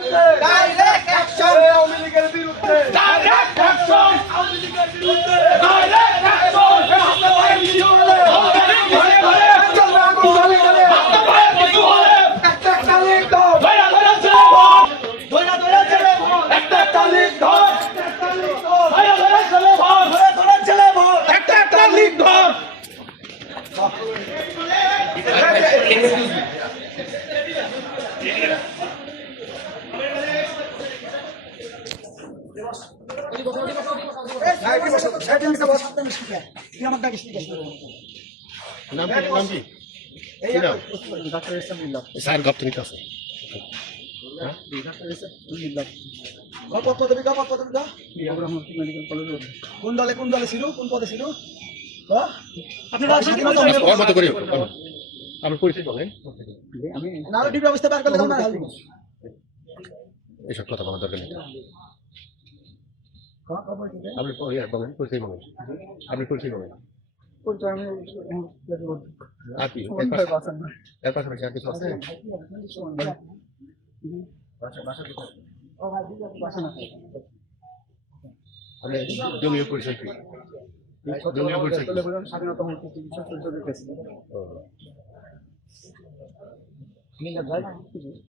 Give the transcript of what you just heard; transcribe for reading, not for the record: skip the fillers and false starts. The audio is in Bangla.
ডাইরেক্ট অ্যাকশন আওয়ামী লীগের বিরুদ্ধে, ডাইরেক্ট অ্যাকশন আওয়ামী লীগের বিরুদ্ধে, ডাইরেক্ট অ্যাকশন রাষ্ট্রপতির বিরুদ্ধে, ঘরে ঘরে চলবে আগুন জ্বলে জ্বলে, রাষ্ট্রপতির কিছু হলে একটা একটা লিগ দাও, ধরে ধরে ছেলে ভোট, ধরে ধরে ছেলে ভোট, একটা একটা লিগ দাও, একটা একটা লিগ দাও, ধরে ধরে ছেলে ভোট, ধরে ধরে ছেলে ভোট, একটা একটা লিগ দাও। স্যার গপ্তনি আছে কোন দলে ছিল, কোন পদে ছিল? মতো করি আমার পরিচয় বলেন। এসব কথা বলার দরকার নেই। আপনি বলেন পরিচয় বলেন, আপনি পরিচয় বলেন। আর কি এর পাশাপাশি আর কিছু আছে? আপনি জমিও পরিচয় কি? জমিও পরিচয় কি? স্বাধীনতা